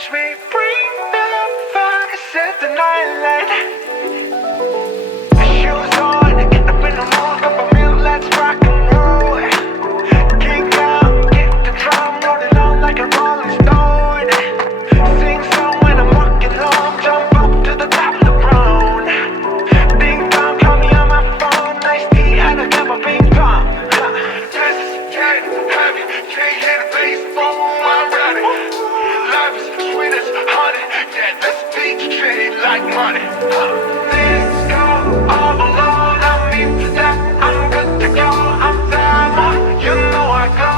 watch me bring the fire, set the night light. Shoes on, get up in the mood, cup of milk, let's rock and roll. Kick out, get the drum, rolling on like a rolling stone. Sing song when I'm walking home, jump up to the top of the brown. Ding dong, call me on my phone, nice tea and a cup of ping pong. This is getting heavy, can't hear the bass, boom, I'm ready. Life is sweet as honey, yeah, this beat treated like money. Let's go all alone, I'm into that, I'm good to go, I'm down, you know I go.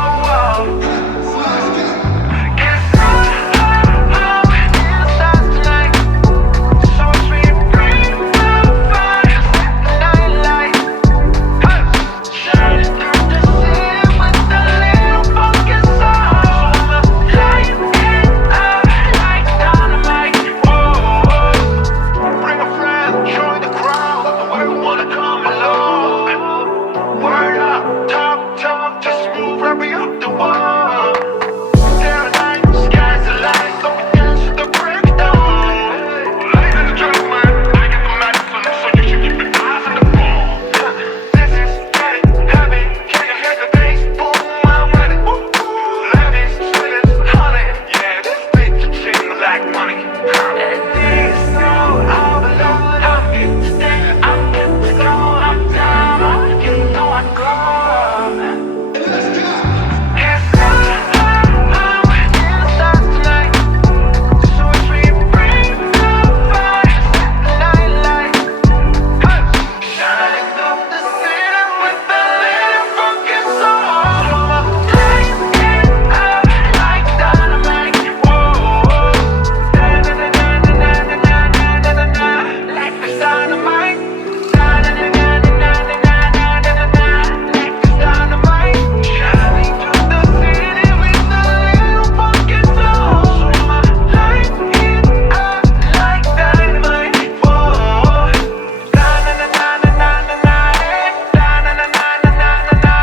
Guess I'm in the stars tonight, so watch me bring the fire, set the night light. Shining through the city with a little funky soul. Light it up like dynamite. Whoa, bring a friend, join the crowd. We wanna come along. Word up, talk, just move right up the wall. There are night, skies are light, so we dance to the break of dawn. Ladies and gentlemen, I get the medicine, so you should keep your eyes on the ball. This is getting heavy, can you hear the bass? Boom, I'm ready. Ladies, sweet as honey, yeah, this beat is treating like money. Things go all alone, I'm in the stand, I'm good to go, I'm down, you know I go. Guess I'm in the stars tonight, so watch me bring the fire, set the night light. Shining through the city with a little funky soul. Light it up like dynamite. Whoa, na-na-na-na-na-na-na-na-na-na. Life is dynamite. Na-na-na-na-na-na-na-na-na-na. Life is dynamite. Shining through the city with a little funky soul. Light it up like dynamite. Whoa, na-na-na-na-na-na-na-na. Na-na-na-na-na-na-na-na.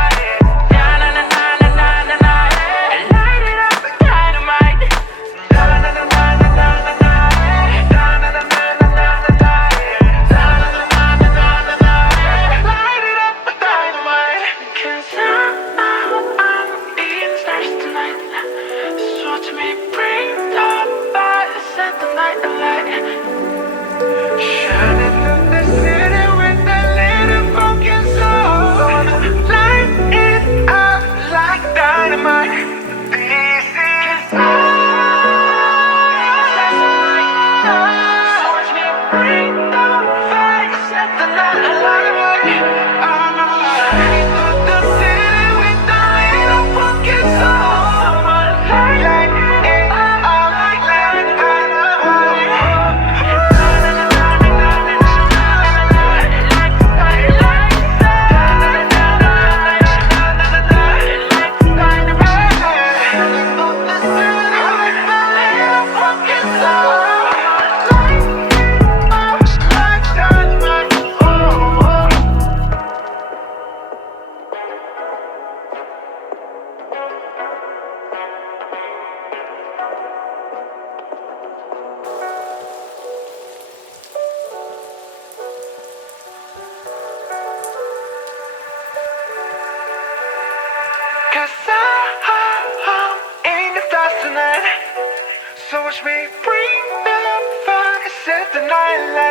Na-na-na-na-na-na-na. Light it up like dynamite. Na-na-na-na-na-na-na. Na-na-na-na-na-na-na. Na-na-na-na-na-na-na. Light it up like dynamite. 'Cause I'm in stars tonight, so watch me bring the fire, set the night alight. Shining through the city with a little funky soul. Light it up like dynamite. This is so watch me bring the fire, set the night alight. Shining through the city with a little funky soul. Light it up like Cause I'm in the stars tonight, so watch me bring the fire, set the night light.